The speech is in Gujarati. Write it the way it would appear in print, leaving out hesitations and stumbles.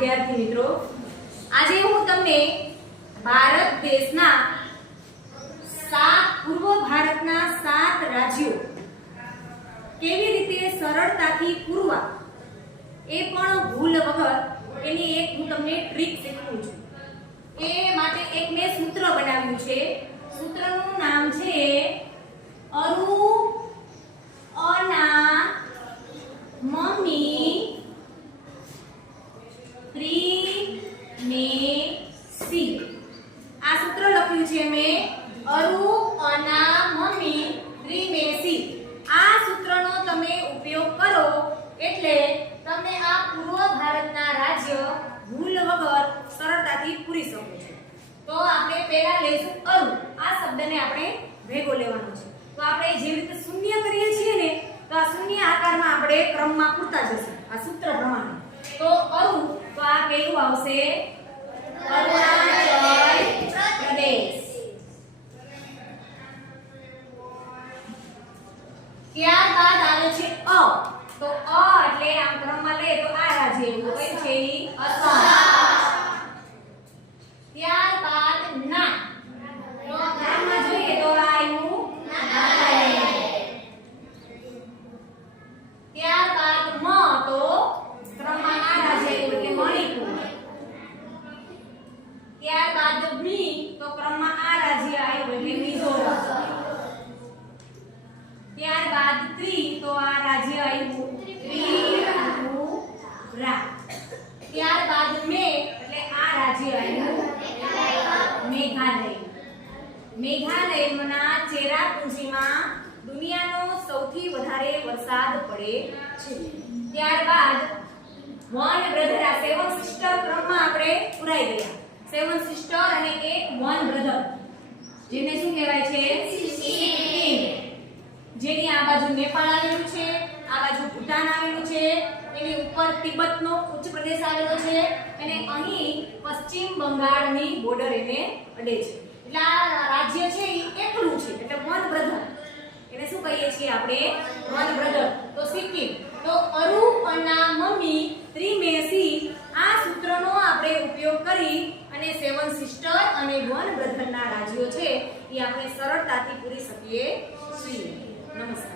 વિદ્યાર્થી મિત્રો, આજે હું તમને ભારત દેશના પૂર્વ ભારતના 7 રાજ્યો કેવી રીતે સરળતાથી પૂરવા એ પણ ભૂલ વગર એની એક હું તમને ટ્રીક શીખવું છું। એ માટે એક મેં સૂત્ર બનાવ્યું છે। સૂત્રનું નામ છે અરુ અના મમ્મી ત્રિમેસી। આ સૂત્ર લખ્યું છે મેં અરુ અના મમ્મી ત્રિમેસી। આ સૂત્રનો તમે ઉપયોગ કરો એટલે તમે આ પૂર્વ ભારતના રાજ્ય ભૂલ વગર સરળતાથી પૂરી શકો છો। તો આપણે પહેલા લઈશું અરુ। આ શબ્દને આપણે ભેગો લેવાનો છે। તો આપણે જેવી રીતે શૂન્ય કરીએ છીએ ને, તો આ શૂન્ય આકારમાં આપણે ક્રમમાં પૂરતા જશે આ સૂત્ર પ્રમાણે। તો અરુ, તો આ પહેલું આવશે અરુણાચલ પ્રદેશ। ત્યારબાદ આવે છે અ। તો અ એટલે આમ ક્રમમાં લે તો આ રાજ્ય એવું કઈ છે ઈ અસમ। ત્યારબાદ ના, તો ક્રમમાં જોઈએ તો આ આવ્યું નાગાલેન્ડ। ત્યારબાદ મ, તો ક્રમમાં આ રાજ્ય એવું એટલે મણિપુર। ત્યારબાદ મી, તો ક્રમમાં આ રાજ્ય આવ્યું એટલે મિઝોરમ। ત્યારબાદ ત્રી, તો આ રાજ્ય આવ્યું ત્રિપુરા। ત્યારબાદ મે એટલે આ રાજ્ય આવ્યું મેઘાલય। મેઘાલયના ચેરાપુંજીમાં દુનિયાનો સૌથી વધારે વરસાદ પડે છે। ત્યારબાદ વન બ્રધર, આ સેવન સિસ્ટર ક્રમમાં આપણે પુરાઈ ગયા। સેવન સિસ્ટર અને એક વન બ્રધર, જેને શું કહેવાય છે? સિક્કિમ। જેની આ બાજુ નેપાળ આવેલું છે, આ બાજુ ભૂટાન આવેલું છે, એની ઉપર તિબેટનો ઉચ્ચ પ્રદેશ આવેલો છે, અને અહીં પશ્ચિમ બંગાળની બોર્ડર એને અડે છે। એટલે આ રાજ્ય છે એ એકલું છે, એટલે વન બ્રધર, એને શું કહીએ છીએ આપણે? One brother. તો સિક્કિમ। તો અરુ અના મમ્મી ત્રિમેસી, આ સૂત્રનો આપણે ઉપયોગ કરી અને સેવન સિસ્ટર અને વન બ્રધરના રાજ્યો છે એ આપણે સરળતાથી પૂરી શકીએ છીએ। નમસ્કાર।